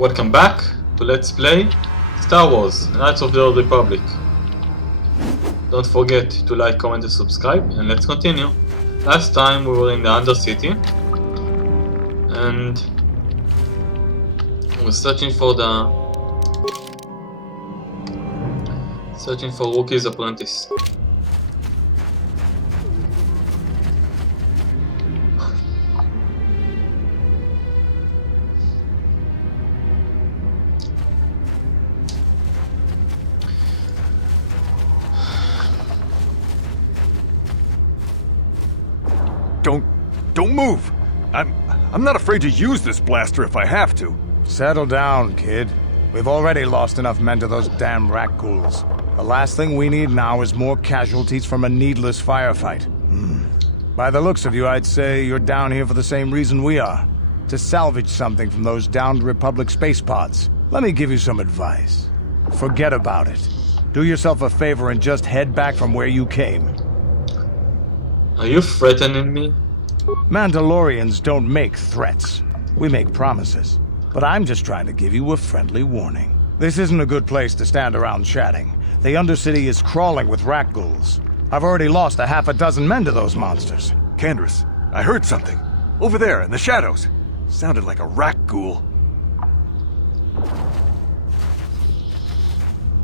Welcome back to Let's Play Star Wars Knights of the Old Republic. Don't forget to like, comment and subscribe, and let's continue. Last time we were in the Undercity and we're searching for Rookie's apprentice. Don't move! I'm not afraid to use this blaster if I have to. Settle down, kid. We've already lost enough men to those damn rakghouls. The last thing we need now is more casualties from a needless firefight. By the looks of you, I'd say you're down here for the same reason we are. To salvage something from those downed Republic space pods. Let me give you some advice. Forget about it. Do yourself a favor and just head back from where you came. Are you threatening me? Mandalorians don't make threats. We make promises. But I'm just trying to give you a friendly warning. This isn't a good place to stand around chatting. The Undercity is crawling with rakghouls. I've already lost a half a dozen men to those monsters. Candorous, I heard something. Over there, in the shadows. Sounded like a rakghoul.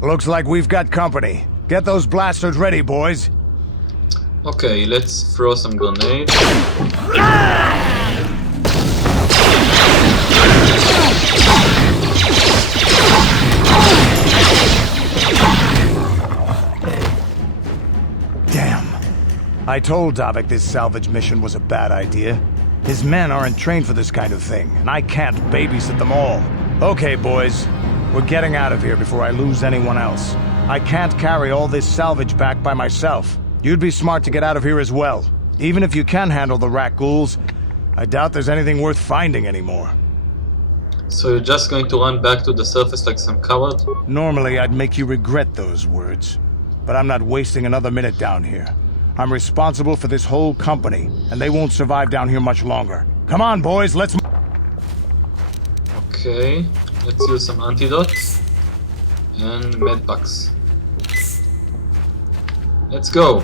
Looks like we've got company. Get those blasters ready, boys. Okay, let's throw some grenades. Damn. I told Davik this salvage mission was a bad idea. His men aren't trained for this kind of thing, and I can't babysit them all. Okay, boys. We're getting out of here before I lose anyone else. I can't carry all this salvage back by myself. You'd be smart to get out of here as well. Even if you can handle the rakghouls, I doubt there's anything worth finding anymore. So you're just going to run back to the surface like some coward? Normally, I'd make you regret those words. But I'm not wasting another minute down here. I'm responsible for this whole company, and they won't survive down here much longer. Come on, boys, let's... Okay, let's use some antidotes and medpacks. Let's go!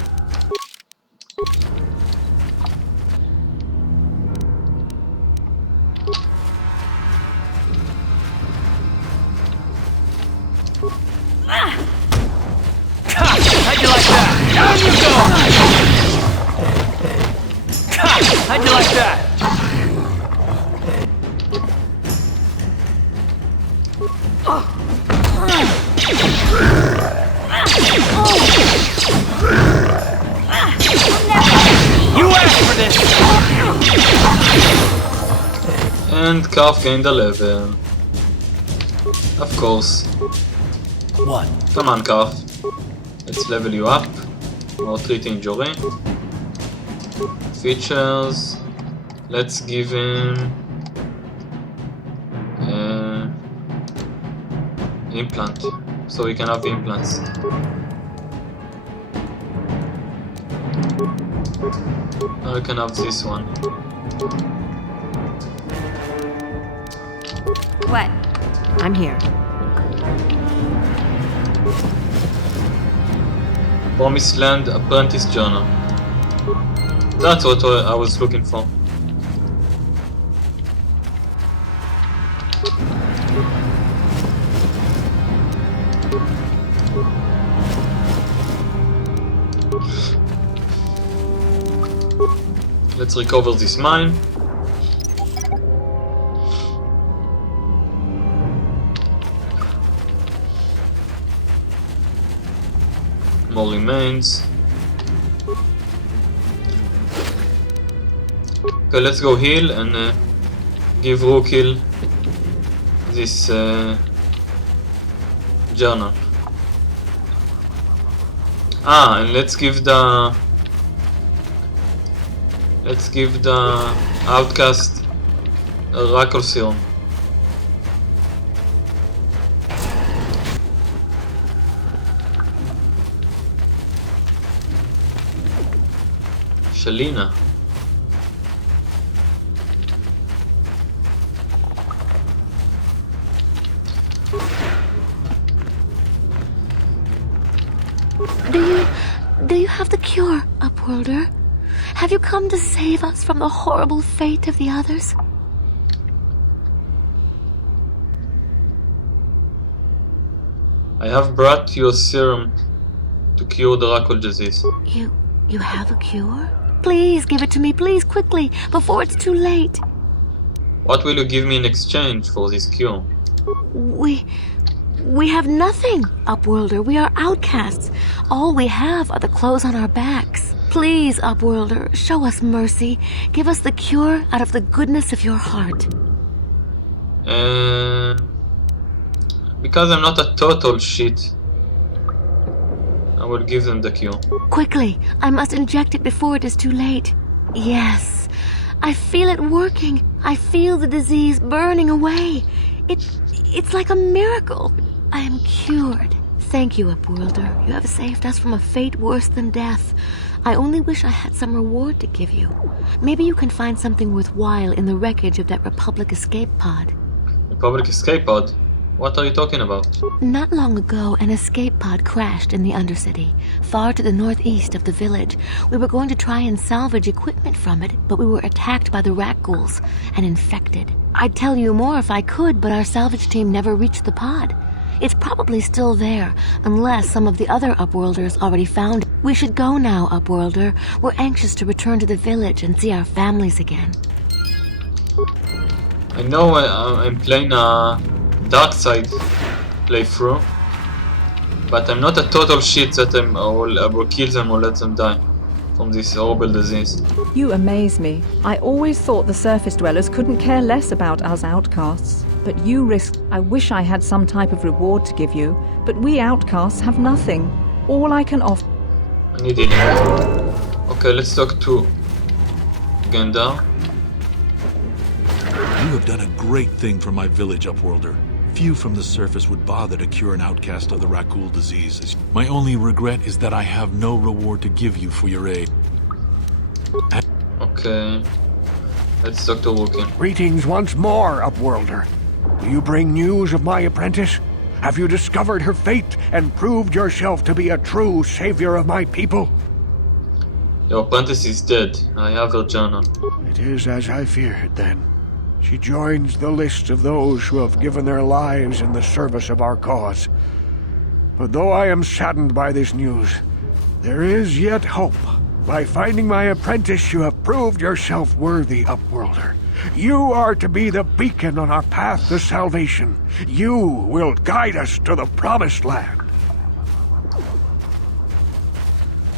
How'd you like that? Down you go! How'd you like that? You asked for this! And Calf gained a level. Of course. What? Come on, Calf. Let's level you up. More treat injury. Features. Let's give him implant, so we can have implants. Now we can have this one. What? I'm here. Promised Land Apprentice Journal. That's what I was looking for. Let's recover this mine. More remains. Okay, let's go heal and give Rookie this journal. And let's give the outcast a rakghouls serum. Shalina. Do you have the cure, Upworlder? Have you come to save us from the horrible fate of the others? I have brought you a serum to cure the rakghoul disease. You have a cure? Please give it to me, please, quickly, before it's too late. What will you give me in exchange for this cure? We have nothing, Upworlder. We are outcasts. All we have are the clothes on our backs. Please, Upworlder, show us mercy. Give us the cure out of the goodness of your heart. Because I'm not a total shit, I will give them the cure. Quickly, I must inject it before it is too late. Yes, I feel it working. I feel the disease burning away. It's like a miracle. I am cured. Thank you, Upworlder. You have saved us from a fate worse than death. I only wish I had some reward to give you. Maybe you can find something worthwhile in the wreckage of that Republic escape pod. Republic escape pod? What are you talking about? Not long ago, an escape pod crashed in the Undercity, far to the northeast of the village. We were going to try and salvage equipment from it, but we were attacked by the rakghouls and infected. I'd tell you more if I could, but our salvage team never reached the pod. It's probably still there, unless some of the other Upworlders already found it. We should go now, Upworlder. We're anxious to return to the village and see our families again. I know I'm playing a dark side playthrough, but I'm not a total shit that I will kill them or let them die from this horrible disease. You amaze me. I always thought the surface dwellers couldn't care less about us outcasts. But you risked. I wish I had some type of reward to give you, but we outcasts have nothing. All I can offer. I need healing. Okay, let's talk to Gandar. You have done a great thing for my village, Upworlder. Few from the surface would bother to cure an outcast of the rakghoul disease. My only regret is that I have no reward to give you for your aid. Okay, let's talk to Wookie. Greetings once more, Upworlder. Do you bring news of my apprentice? Have you discovered her fate and proved yourself to be a true savior of my people? Your apprentice is dead. I have her journal. It is as I feared, then. She joins the list of those who have given their lives in the service of our cause. But though I am saddened by this news, there is yet hope. By finding my apprentice, you have proved yourself worthy, Upworlder. You are to be the beacon on our path to salvation. You will guide us to the promised land.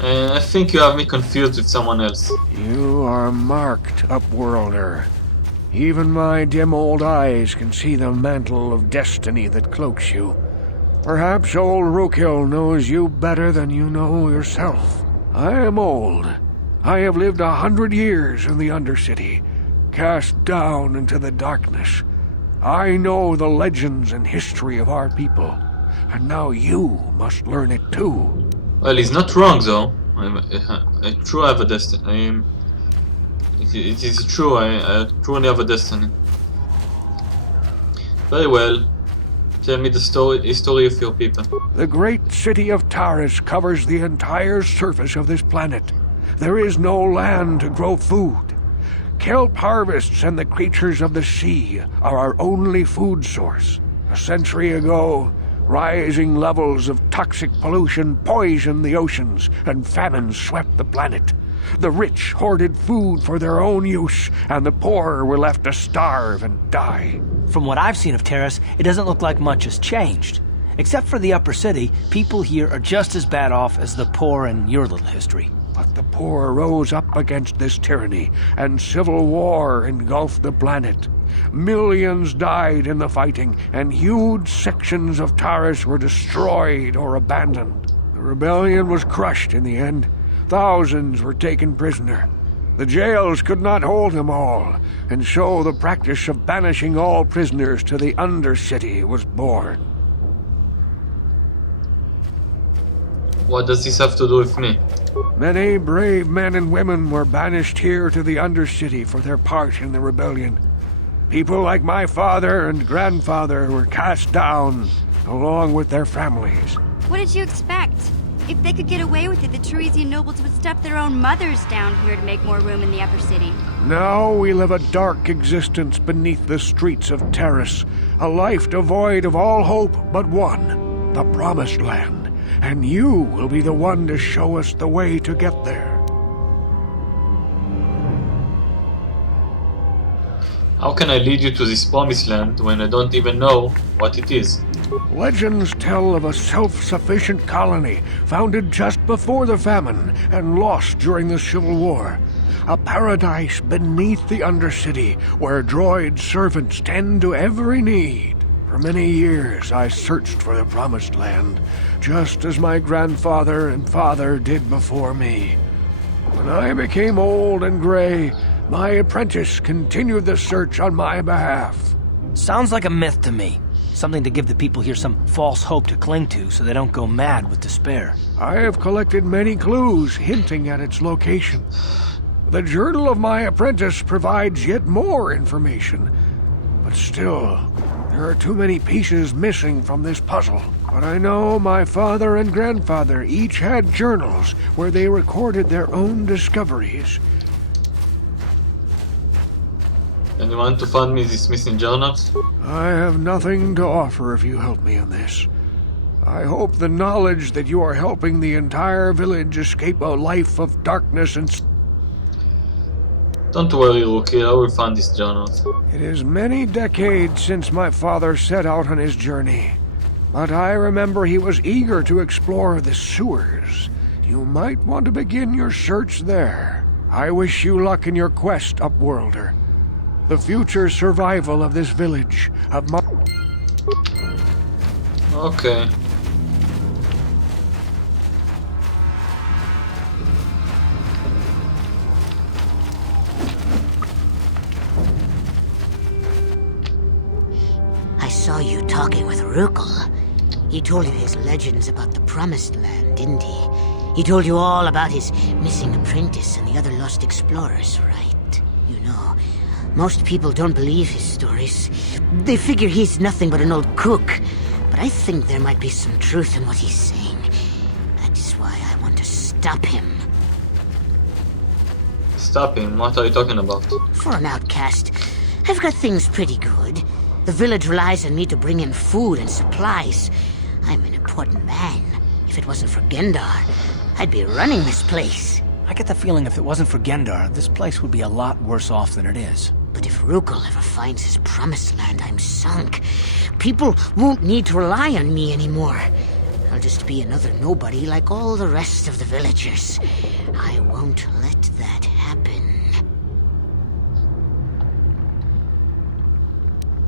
I think you have me confused with someone else. You are marked, Upworlder. Even my dim old eyes can see the mantle of destiny that cloaks you. Perhaps old Rookhill knows you better than you know yourself. I am old. I have lived 100 years in the Undercity, cast down into the darkness. I know the legends and history of our people, and now you must learn it too. Well, he's not wrong though. I truly have a destiny. It is true, I truly have a destiny. Very well. Tell me the history of your people. The great city of Taris covers the entire surface of this planet. There is no land to grow food. Kelp harvests and the creatures of the sea are our only food source. A century ago, rising levels of toxic pollution poisoned the oceans and famine swept the planet. The rich hoarded food for their own use, and the poor were left to starve and die. From what I've seen of Terrace, it doesn't look like much has changed. Except for the upper city, people here are just as bad off as the poor in your little history. But the poor rose up against this tyranny, and civil war engulfed the planet. Millions died in the fighting, and huge sections of Taris were destroyed or abandoned. The rebellion was crushed in the end. Thousands were taken prisoner. The jails could not hold them all, and so the practice of banishing all prisoners to the Undercity was born. What does this have to do with me? Many brave men and women were banished here to the Undercity for their part in the rebellion. People like my father and grandfather were cast down, along with their families. What did you expect? If they could get away with it, the Teresian nobles would stuff their own mothers down here to make more room in the upper city. Now we live a dark existence beneath the streets of Terrace, a life devoid of all hope but one, the Promised Land. And you will be the one to show us the way to get there. How can I lead you to this promised land when I don't even know what it is? Legends tell of a self-sufficient colony founded just before the famine and lost during the Civil War. A paradise beneath the Undercity where droid servants tend to every need. For many years I searched for the Promised Land, just as my grandfather and father did before me. When I became old and gray, my apprentice continued the search on my behalf. Sounds like a myth to me. Something to give the people here some false hope to cling to so they don't go mad with despair. I have collected many clues hinting at its location. The journal of my apprentice provides yet more information. But still, there are too many pieces missing from this puzzle. But I know my father and grandfather each had journals where they recorded their own discoveries. And you want to find me these missing journals? I have nothing to offer if you help me in this. I hope the knowledge that you are helping the entire village escape a life of darkness and... Don't worry, Rookie, I will find these journals. It is many decades since my father set out on his journey, but I remember he was eager to explore the sewers. You might want to begin your search there. I wish you luck in your quest, Upworlder. The future survival of this village, of my... Okay. I saw you talking with Rukel. He told you his legends about the Promised Land, didn't he? He told you all about his missing apprentice and the other lost explorers, right? You know, most people don't believe his stories. They figure he's nothing but an old cook. But I think there might be some truth in what he's saying. That is why I want to stop him. Stop him, what are you talking about? For an outcast, I've got things pretty good. The village relies on me to bring in food and supplies. I'm an important man. If it wasn't for Gendar, I'd be running this place. I get the feeling if it wasn't for Gendar, this place would be a lot worse off than it is. But if Rukel ever finds his Promised Land, I'm sunk. People won't need to rely on me anymore. I'll just be another nobody like all the rest of the villagers. I won't let that happen.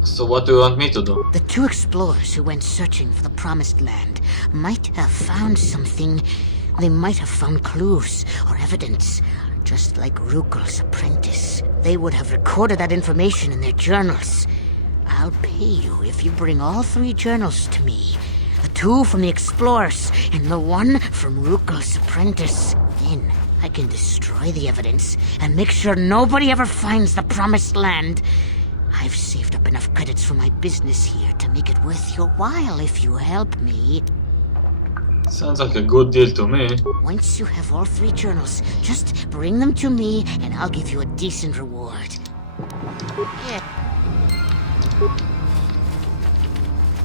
So what do you want me to do? The two explorers who went searching for the Promised Land might have found something. They might have found clues or evidence, just like Rukel's apprentice. They would have recorded that information in their journals. I'll pay you if you bring all 3 journals to me. The 2 from the explorers and the 1 from Rukel's apprentice. Then I can destroy the evidence and make sure nobody ever finds the Promised Land. I've saved up enough credits for my business here to make it worth your while if you help me. Sounds like a good deal to me. Once you have all 3 journals, just bring them to me and I'll give you a decent reward. Yeah.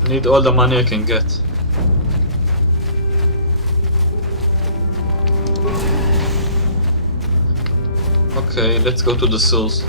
I need all the money I can get. Okay, let's go to the sewers.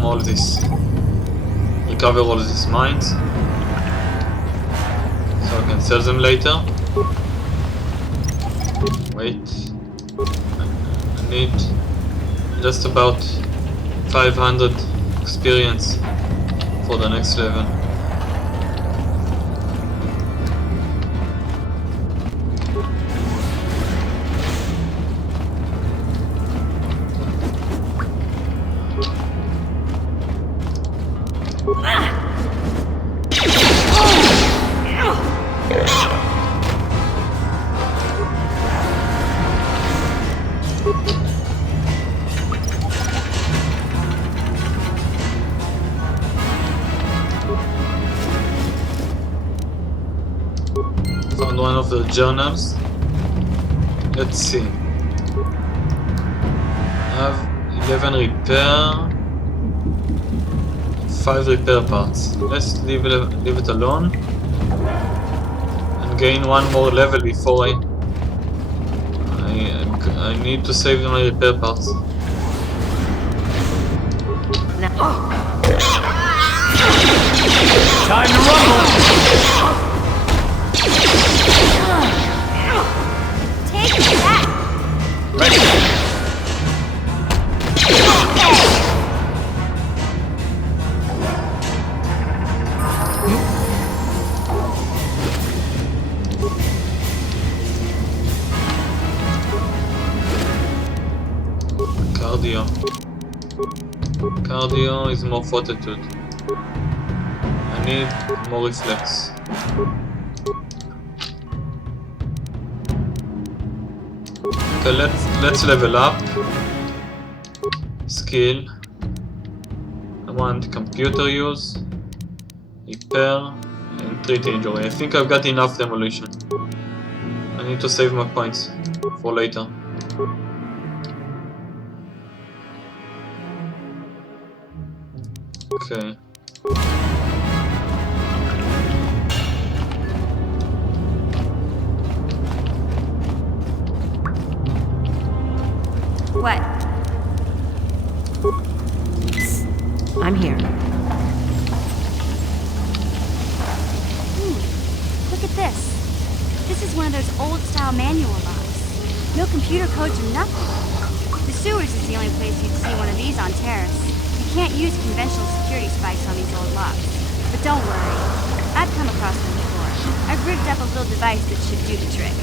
farm all this, recover all these mines, so I can sell them later. Wait, I need just about 500 experience for the next level. Found one of the journals. Let's see. I have 11 repair, 5 repair parts. Let's leave it alone and gain one more level before I need to save my repair parts. Time to rumble! Take that! Ready? Cardio is more fortitude. I need more reflex. Okay, let's level up. Skill. I want computer use, repair, and treat injury. I think I've got enough demolition. I need to save my points for later. Okay. What? I'm here. Look at this. This is one of those old-style manual locks. No computer codes or nothing. The sewers is the only place you'd see one of these on Terrace. You can't use conventional security spikes on these old locks. But don't worry. I've come across them before. I've rigged up a little device that should do the trick.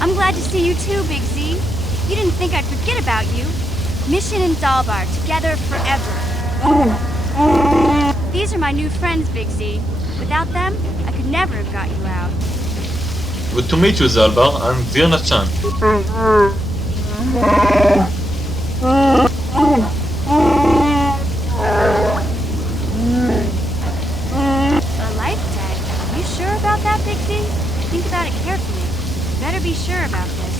I'm glad to see you too, Big Z. You didn't think I'd forget about you. Mission in Zalbaar, together forever. These are my new friends, Big Z. Without them, I could never have got you out. Good to meet you, Zalbaar. I'm Virna-chan. A life tag. You sure about that, Big Z? Think about it carefully. You better be sure about this.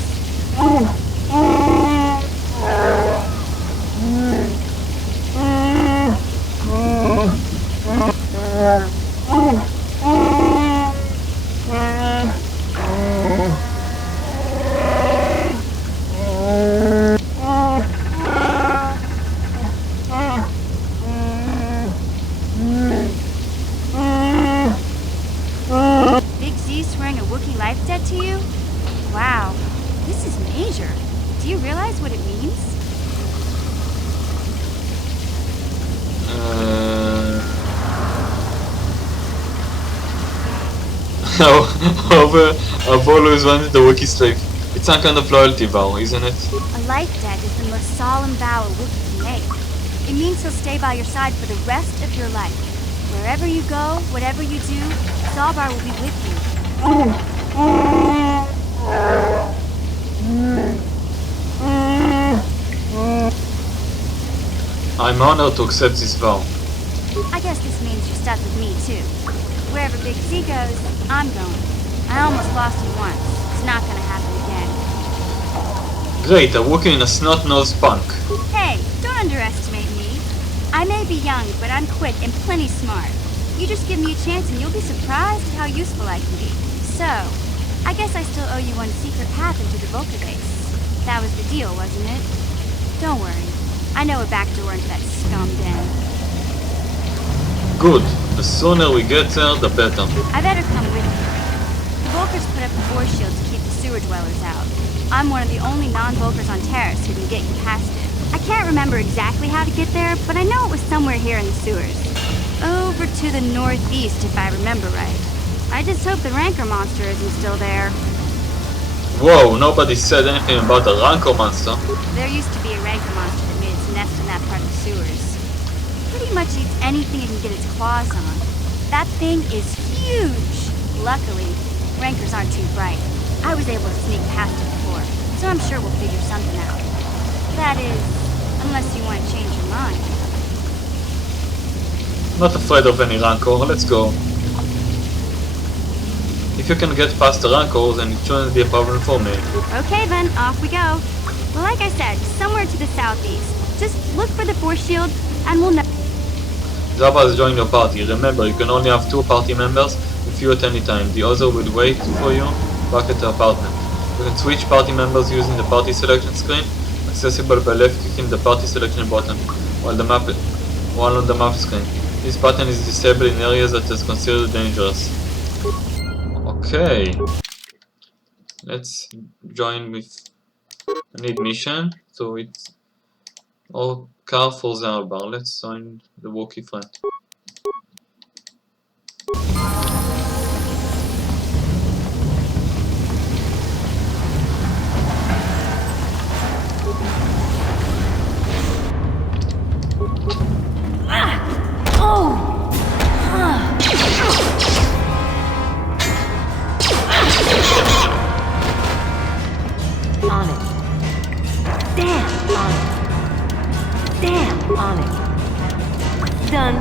Big Z swearing a Wookiee life debt to you? Wow, this is major. Do you realize what it means? I've always wanted the Wookiee slave. It's some kind of loyalty vow, isn't it? A life debt is the most solemn vow a Wookiee can make. It means he'll stay by your side for the rest of your life. Wherever you go, whatever you do, Zalbaar will be with you. I'm honored to accept this vow. I guess this means you're stuck with me, too. Wherever Big Z goes, I'm going. I almost lost you once. It's not gonna happen again. Great, I'm working in a snot-nosed punk. Hey, don't underestimate me. I may be young, but I'm quick and plenty smart. You just give me a chance and you'll be surprised how useful I can be. So, I guess I still owe you one secret path into the vulkar base. That was the deal, wasn't it? Don't worry. I know a back door into that scum den. Good. The sooner we get there, the better. I better come with you. The Vulkars put up a force shield to keep the sewer dwellers out. I'm one of the only non-Vulkars on Terrace who can get you past it. I can't remember exactly how to get there, but I know it was somewhere here in the sewers. Over to the northeast, if I remember right. I just hope the Rancor monster isn't still there. Whoa, nobody said anything about the Rancor monster. There used to be a Rancor monster that made its nest in that part of the sewers. Pretty much eats anything it can get its claws on. That thing is huge! Luckily, Rancors aren't too bright. I was able to sneak past it before, so I'm sure we'll figure something out. That is, unless you want to change your mind. Not afraid of any Rancor, let's go. If you can get past the Rancor, then it shouldn't be a problem for me. Okay then, off we go. Well, like I said, somewhere to the southeast. Just look for the force shield, and we'll know. Zalbaar has joined your party. Remember, you can only have 2 party members with you at any time. The other will wait for you back at the apartment. You can switch party members using the party selection screen, accessible by left-clicking the party selection button while on the map screen. This button is disabled in areas that is considered dangerous. Okay. Let's join with... I need mission, so it's... or car for Zalbaar. Let's join the Wookiee friend. On it. Damn, on it. Damn, on it. Done.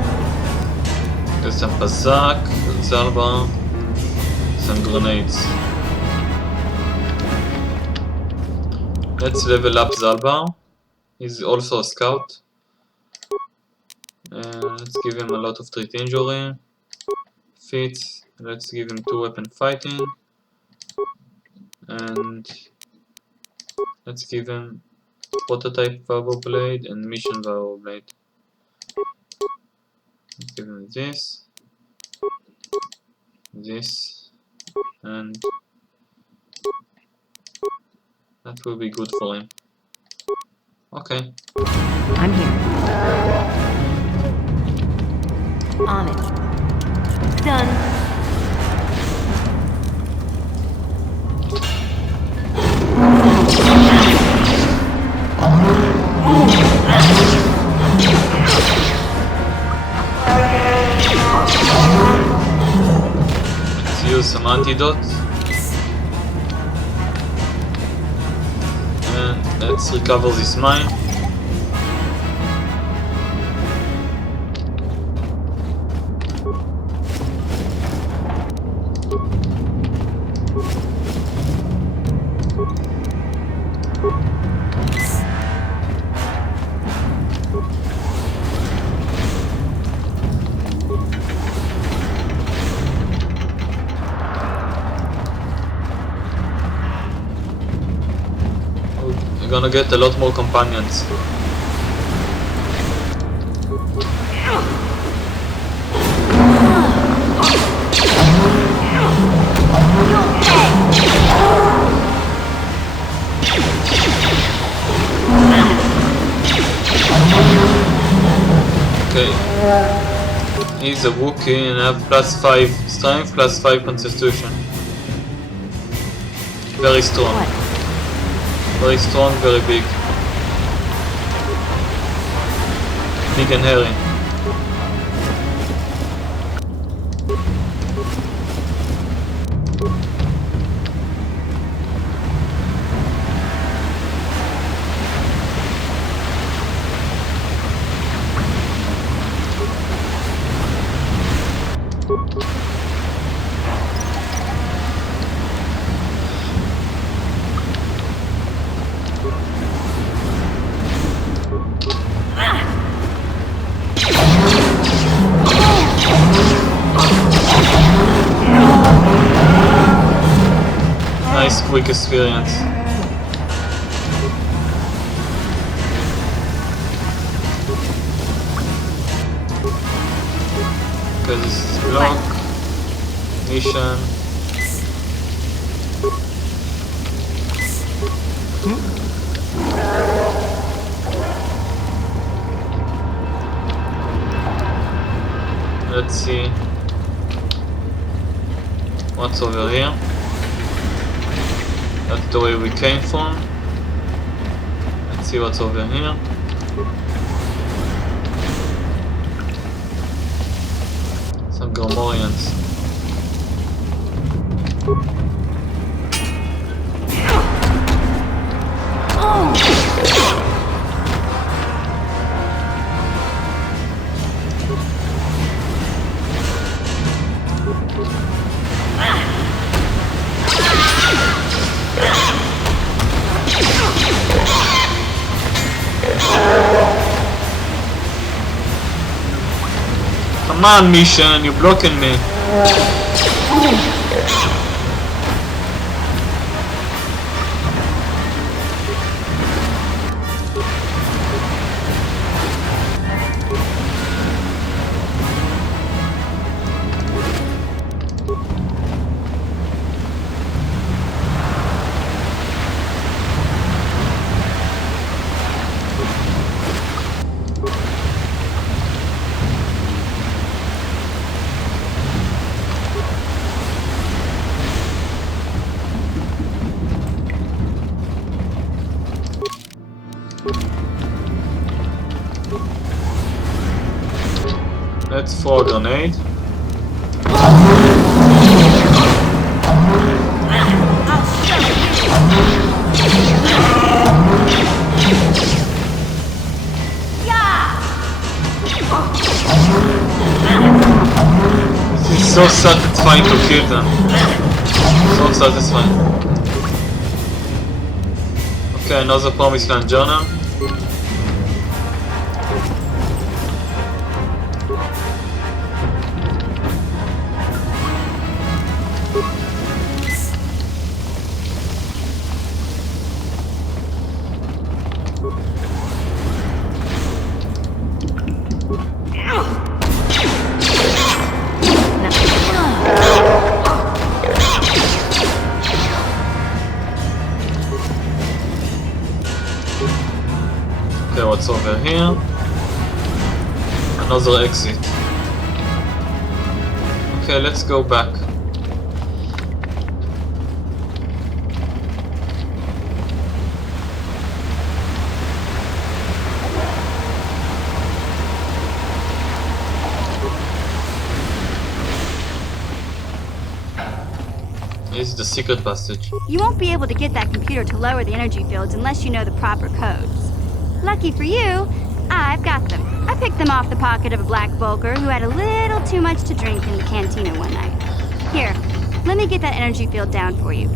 There's some Pazak, Zalbaar, some grenades. Let's level up Zalbaar. He's also a scout. Let's give him a lot of treat injury. Fits. Let's give him 2 weapon fighting. And let's give him prototype Vibro Blade and mission Vibro Blade. Let's give him this, and that will be good for him. Okay. I'm here. On it. Done. Let's use some antidotes. And let's recover this mine. We're gonna get a lot more companions. Okay. He's a Wookiee and I have +5 strength, +5 constitution. Very strong. Very strong, very big. Big and hairy. quick experience. Because this is block, mission. Let's see what's over here. That's the way we came from. Let's see what's over here. Some Gomorians. Come on, Mission, you're blocking me. Let's throw a grenade. This is so satisfying to kill them. So satisfying. Okay, another Promised Land journal. Okay, what's over here? Another exit. Okay, let's go back. This is the secret passage. You won't be able to get that computer to lower the energy fields unless you know the proper codes. Lucky for you, I've got them. I picked them off the pocket of a black vulkar who had a little too much to drink in the cantina one night. Here, let me get that energy field down for you.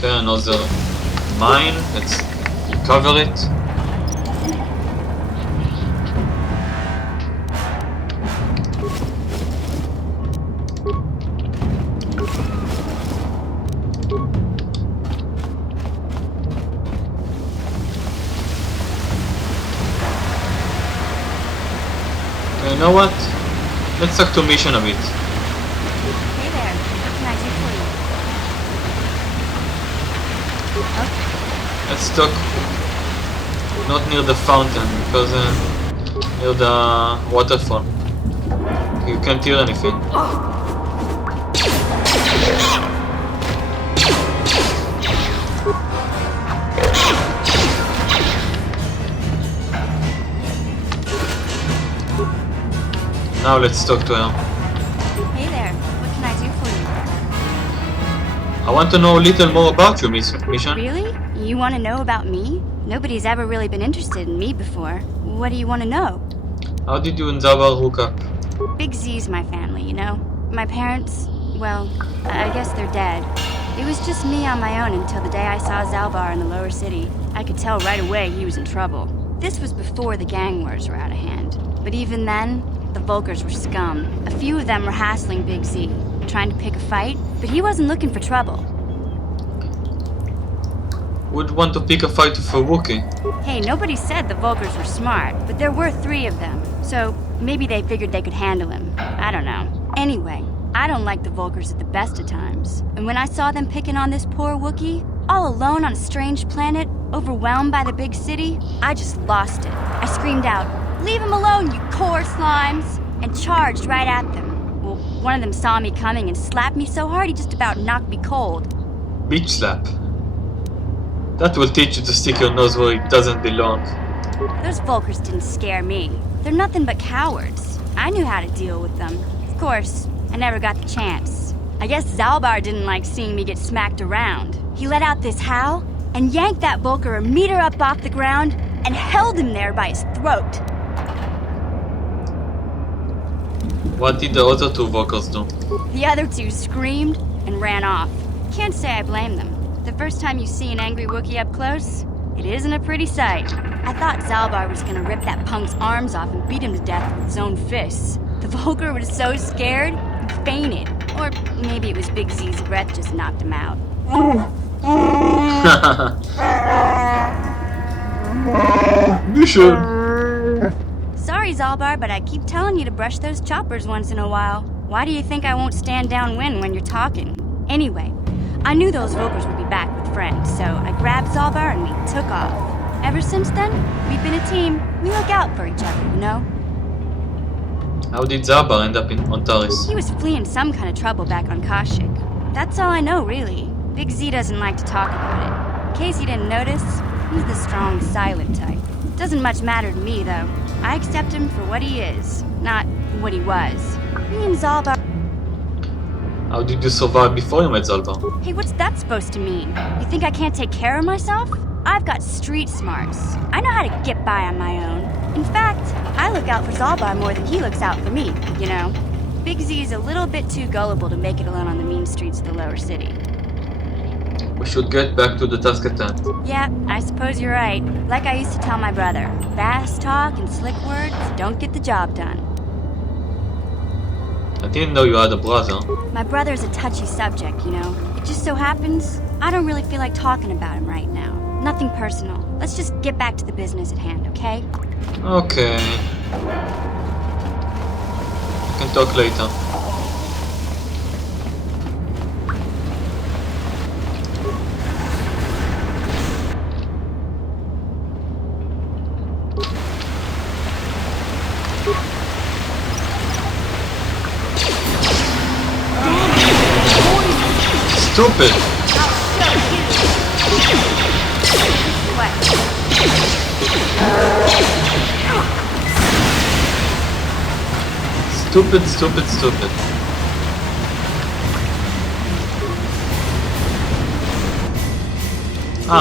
Okay, another mine. Let's recover it. Okay, you know what? Let's talk to Mission a bit. Hey there, what can I do for you? Let's talk not near the fountain, because near the waterfall. You can't hear anything. Now let's talk to her. Hey there, what can I do for I want to know a little more about you, Miss Mission. you? Really? You want to know about me? Nobody's ever really been interested in me before. What do you want to know? How did you and Zalbaar hook up? Big Z's my family, you know? My parents, well, I guess they're dead. It was just me on my own until the day I saw Zalbaar in the lower city. I could tell right away he was in trouble. This was before the gang wars were out of hand. But even then, the vulkars were scum. A few of them were hassling Big Z, trying to pick a fight, but he wasn't looking for trouble. Would want to pick a fight with a Wookiee. Hey, nobody said the vulkars were smart, but there were 3 of them. So maybe they figured they could handle him. I don't know. Anyway, I don't like the vulkars at the best of times. And when I saw them picking on this poor Wookiee, all alone on a strange planet, overwhelmed by the big city, I just lost it. I screamed out, "Leave him alone, you KotOR slimes!" and charged right at them. Well, one of them saw me coming and slapped me so hard he just about knocked me cold. Beach slap. That will teach you to stick your nose where it doesn't belong. Those vulkars didn't scare me. They're nothing but cowards. I knew how to deal with them. Of course, I never got the chance. I guess Zalbaar didn't like seeing me get smacked around. He let out this howl and yanked that vulkar a meter up off the ground and held him there by his throat. What did the other 2 vulkars do? The other 2 screamed and ran off. Can't say I blame them. The first time you see an angry Wookiee up close, it isn't a pretty sight. I thought Zalbaar was gonna rip that punk's arms off and beat him to death with his own fists. The vulkar was so scared, he fainted. Or maybe it was Big Z's breath just knocked him out. Mission! Sorry, Zalbaar, but I keep telling you to brush those choppers once in a while. Why do you think I won't stand downwind when you're talking? Anyway, I knew those vulkars would be back with friends, so I grabbed Zalbaar and we took off. Ever since then, we've been a team. We look out for each other, you know? How did Zalbaar end up on Taris? He was fleeing some kind of trouble back on Kashyyyk. That's all I know, really. Big Z doesn't like to talk about it. In case you didn't notice, he's the strong, silent type. Doesn't much matter to me, though. I accept him for what he is, not what he was. Me and Zalbaar... How did you survive before you met Zalbaar? Hey, what's that supposed to mean? You think I can't take care of myself? I've got street smarts. I know how to get by on my own. In fact, I look out for Zalbaar more than he looks out for me, you know? Big Z is a little bit too gullible to make it alone on the mean streets of the lower city. We should get back to the task at hand. Yeah, I suppose you're right. Like I used to tell my brother, fast talk and slick words don't get the job done. I didn't know you had a brother. My brother's a touchy subject, you know. It just so happens, I don't really feel like talking about him right now. Nothing personal. Let's just get back to the business at hand, okay? Okay. We can talk later. Stupid! What? Stupid, stupid, stupid.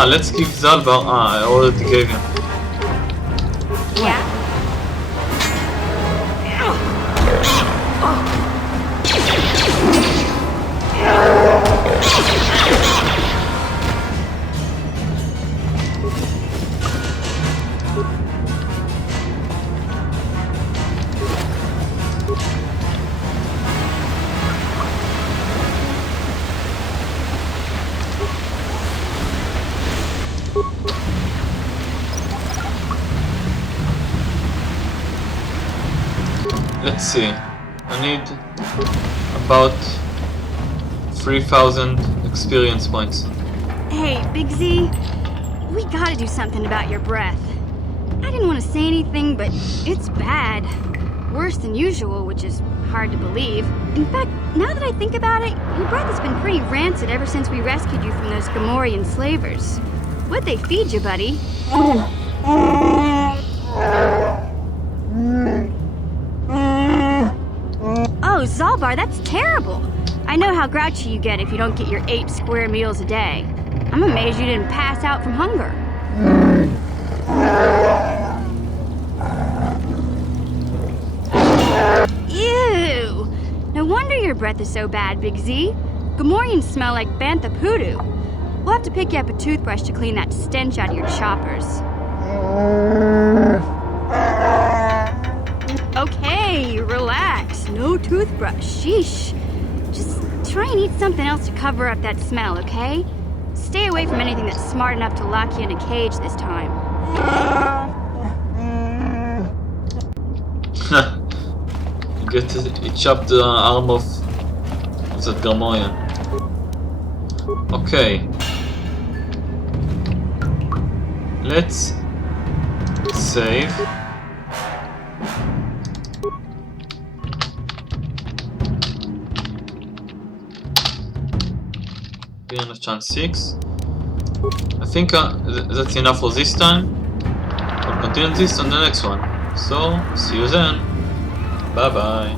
Let's give Zalbaar. I already gave him. Yeah? Let's see. I need about 3,000 experience points. Hey, Big Z, we gotta do something about your breath. I didn't want to say anything, but it's bad. Worse than usual, which is hard to believe. In fact, now that I think about it, your breath has been pretty rancid ever since we rescued you from those Gamorrean slavers. What'd they feed you, buddy? Zalbaar, that's terrible. I know how grouchy you get if you don't get your 8 square meals a day. I'm amazed you didn't pass out from hunger. Ew! No wonder your breath is so bad, Big Z. Gamorreans smell like bantha poodoo. We'll have to pick you up a toothbrush to clean that stench out of your choppers. Okay, relax. No toothbrush. Sheesh. Just try and eat something else to cover up that smell, okay? Stay away from anything that's smart enough to lock you in a cage this time. He chopped the arm of that Gamorrean. Okay. Let's save. We're on chance 6. I think that's enough for this time. I'll continue this on the next one. So, see you then. Bye bye.